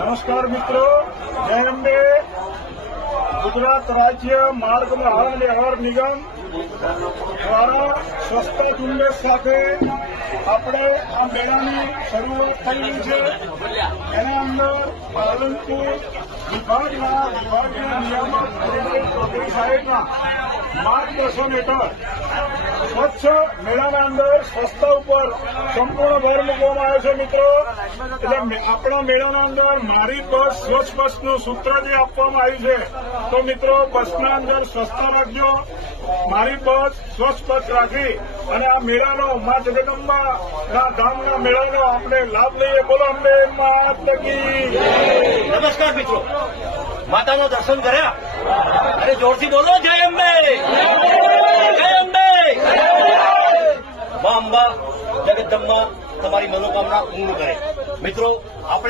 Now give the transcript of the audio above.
નમસ્કાર મિત્રો, જય અંબે. ગુજરાત રાજ્ય માર્ગ વાહન વ્યવહાર નિગમ દ્વારા સ્વચ્છતા ઝુંબેશ સાથે આપણે આ મેળાની શરૂઆત થઈ છે. એના અંદર પાલનપુર વિભાગના નિયામક ચૌધરી સાહેબના માર્ગદર્શન હેઠળ સ્વચ્છ મેળાના અંદર સ્વચ્છતા ઉપર સંપૂર્ણ ભાર મૂકવામાં આવ્યો છે. મિત્રો, એટલે આપણા મેળાના અંદર મારી બસ સ્વચ્છ બસનું સૂત્ર જે આપવામાં આવ્યું છે, તો મિત્રો બસના અંદર સ્વચ્છતા રાખજો. મારી બસ સ્વચ્છ બસ રાખી અને આ મેળાનો મા જગદંબાના ધામના મેળાનો આપણે લાભ લઈએ. બોલો અંબે માત કી. નમસ્કાર મિત્રો, માતાનો દર્શન કર્યા અને જોરથી બોલો જય અંબે, જય અંબે. મા અંબા જગદંબા તમારી મનોકામના પૂર્ણ કરે. મિત્રો, આપણે